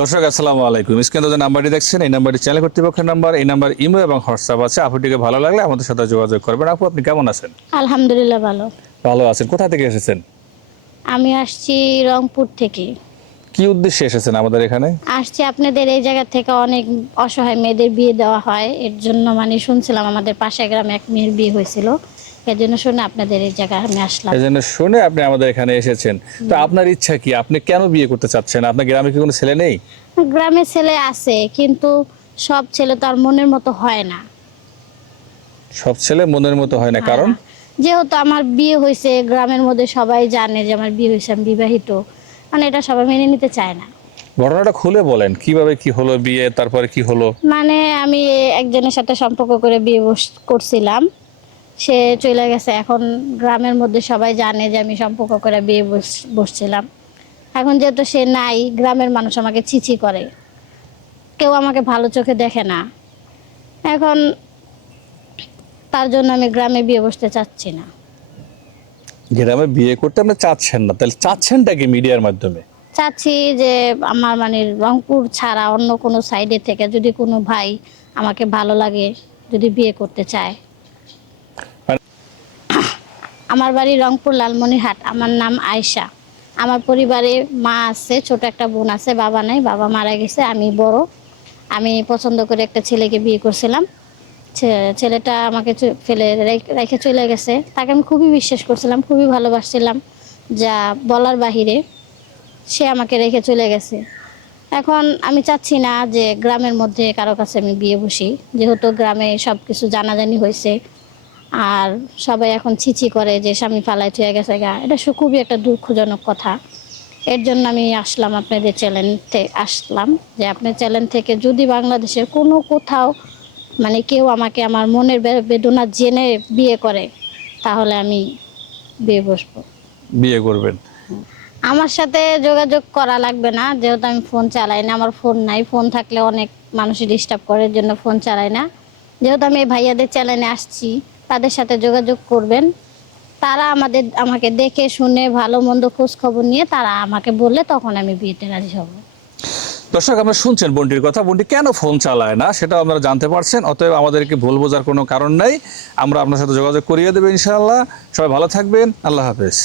দর্শক আসসালামু আলাইকুম। স্ক্রিনে যে নাম্বারটি দেখছেন এই নাম্বারটি চ্যানেল কর্তৃপক্ষের নাম্বার এই নাম্বার ইমো এবং হোয়াটসঅ্যাপ আছে। আপুটিকে ভালো লাগলে আমাদের সাথে যোগাযোগ করবেন। আপু আপনি কেমন আছেন? আলহামদুলিল্লাহ ভালো। ভালো আছেন। কোথা থেকে এসেছেন? আমি আসছি রংপুর থেকে। কি উদ্দেশ্যে এসেছেন আমাদের এখানে? আসছি আপনাদের এই জায়গা থেকে অনেক অসহায় মেয়েদের বিয়ে দেওয়া হয়। এর জন্য মানে শুনছিলাম আমাদের পাশের গ্রামে এক মেয়ের বিয়ে হয়েছিল। এর জন্য শুনে আপনাদের এই জায়গায় আমি আসলাম। এই জন্য শুনে আপনি আমাদের এখানে এসেছেন। তো আপনার ইচ্ছা কি? আপনি কেন বিয়ে করতে চাচ্ছেন? আপনার গ্রামে কি কোনো ছেলে নেই? গ্রামের ছেলে আছে কিন্তু সব ছেলে তো আর মনের মতো হয় না। সব ছেলে মনের মতো হয় না কারণ? যেহেতু আমার বিয়ে হয়েছে গ্রামের মধ্যে সবাই জানে যে আমার বিয়ে হয়েছে আমি বিবাহিত। মানে এটা সবাই মেনে নিতে চায় না। ঘটনাটা খুলে বলেন কীভাবে কি হলো বিয়ে তারপরে কি হলো? মানে আমি একজনের সাথে সম্পর্ক করে বিয়ে করছিলাম। সে চলে গেছে। এখন গ্রামের মধ্যে সবাই জানে যে আমি সম্পর্ক করে বিয়ে বস- বসছিলাম। এখন যেহেতু সে নাই গ্রামের মানুষ আমাকে ছিছি করে। কেউ আমাকে ভালো চোখে দেখে না। এখন তার জন্য আমি গ্রামে বিয়ে বসতে চাচ্ছি না। গ্রামে বিয়ে করতে আপনি চাচ্ছেন না। তাহলে চাচ্ছেনটা কি মিডিয়ার মাধ্যমে? চাচ্ছি যে আমার মানে রংপুর ছাড়া অন্য কোনো সাইডে থেকে যদি কোনো ভাই আমাকে ভালো লাগে যদি বিয়ে করতে চায়। আমার বাড়ি রংপুর লালমনিরহাট। আমার নাম আয়শা। আমার পরিবারে মা আছে, ছোট একটা বোন আছে, বাবা নাই, বাবা মারা গেছে, আমি বড়। আমি পছন্দ করে একটা ছেলেকে বিয়ে করছিলাম। ছেলেটা আমাকে ফেলে রেখে চলে গেছে। তাকে আমি খুবই বিশ্বাস করছিলাম, খুবই ভালোবাসছিলাম। যা বলার বাহিরে সে আমাকে রেখে চলে গেছে। এখন আমি চাচ্ছি না যে গ্রামের মধ্যে কারও কাছে আমি বিয়ে বসি। যেহেতু গ্রামে সব কিছু জানাজানি হয়েছে আর সবাই এখন ছিছি করে যে স্বামী পালায় থুয়ে গেছে গা। এটা খুবই একটা দুঃখজনক কথা। এর জন্য আমি আসলাম আপনাদের চ্যানেল থেকে আসলাম যে আপনার চ্যানেল থেকে যদি বাংলাদেশের কোনো কোথাও মানে কেউ আমাকে আমার মনের বেদনা জেনে বিয়ে করে তাহলে আমি বিয়ে বসবো। বিয়ে করবেন? আমার সাথে যোগাযোগ করা লাগবে না যেহেতু আমি ফোন চালাই না আমার ফোন নাই। ফোন থাকলে অনেক মানুষই ডিস্টার্ব করে এর জন্য ফোন চালাই না। যেহেতু আমি এই ভাইয়াদের চ্যানেলে আসছি তাদের সাথে যোগাযোগ করবেন। তারা আমাদের, আমাকে দেখে শুনে ভালো মন্দ খোঁজ খবর নিয়ে তারা আমাকে বললে তখন আমি বিয়েতে রাজি হব। দর্শক আমরা শুনছেন বোনটির কথা। বোনটি কেন ফোন চালায় না সেটা আপনারা জানতে পারছেন, অতএব আমাদেরকে ভুল বোঝার কোনো কারণ নাই। আমরা আপনার সাথে যোগাযোগ করিয়ে দেবো ইনশাআল্লাহ। সবাই ভালো থাকবেন। আল্লাহ হাফেজ।